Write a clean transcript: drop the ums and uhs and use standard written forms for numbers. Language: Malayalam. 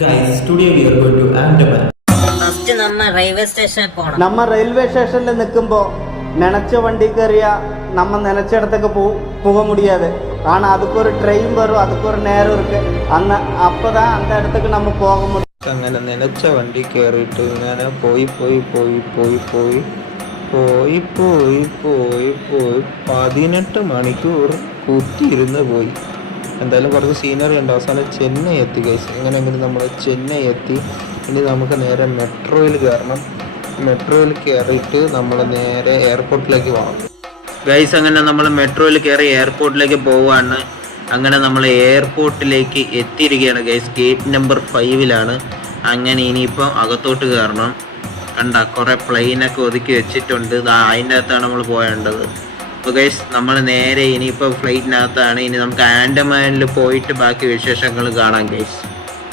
Guys, today we are going to Andaman. First railway സ്റ്റേഷനിൽ പോകണം. നമ്മ റെയിൽവേ സ്റ്റേഷനിൽ നിൽക്കുമ്പോൾ നനച്ച വണ്ടി കയറിയ நம்ம நினைச்சிடத்துக்கு போக முடியாது. ஆனால் அதுக்கு ஒரு ட்ரெயின் வரும், அதுக்கு ஒரு நேரம் இருக்கு. அப்போதான் அந்த இடத்துக்கு நம்ம போக முடியும். അങ്ങനെ നനച്ച വണ്ടി കയറിയിട്ട് ഇങ്ങനെ പോയി 18 മണിക്കൂർ കുത്തിയിരുന്ന് പോയി. എന്തായാലും കുറച്ച് സീനറി ഉണ്ട്. അവസാനം ചെന്നൈ എത്തി ഗൈസ്. എങ്ങനെയെങ്കിലും നമ്മൾ ചെന്നൈ എത്തി. ഇനി നമുക്ക് നേരെ മെട്രോയിൽ കയറണം. മെട്രോയിൽ കയറിയിട്ട് നമ്മൾ നേരെ എയർപോർട്ടിലേക്ക് പോകണം ഗൈസ്. അങ്ങനെ നമ്മൾ മെട്രോയിൽ കയറി എയർപോർട്ടിലേക്ക് പോവുകയാണ്. അങ്ങനെ നമ്മൾ എയർപോർട്ടിലേക്ക് എത്തിയിരിക്കുകയാണ് ഗൈസ്. ഗേറ്റ് നമ്പർ 5 അങ്ങനെ ഇനിയിപ്പം അകത്തോട്ട് കയറണം. കണ്ട കുറേ പ്ലെയിനൊക്കെ ഒതുക്കി വെച്ചിട്ടുണ്ട്. അതിൻ്റെ അകത്താണ് നമ്മൾ പോകേണ്ടത്. അപ്പോൾ ഗൈസ് നമ്മൾ നേരെ ഇനിയിപ്പോൾ ഫ്ലൈറ്റിനകത്താണ്. ഇനി നമുക്ക് ആൻഡമാനിൽ പോയിട്ട് ബാക്കി വിശേഷങ്ങൾ കാണാം ഗൈസ്.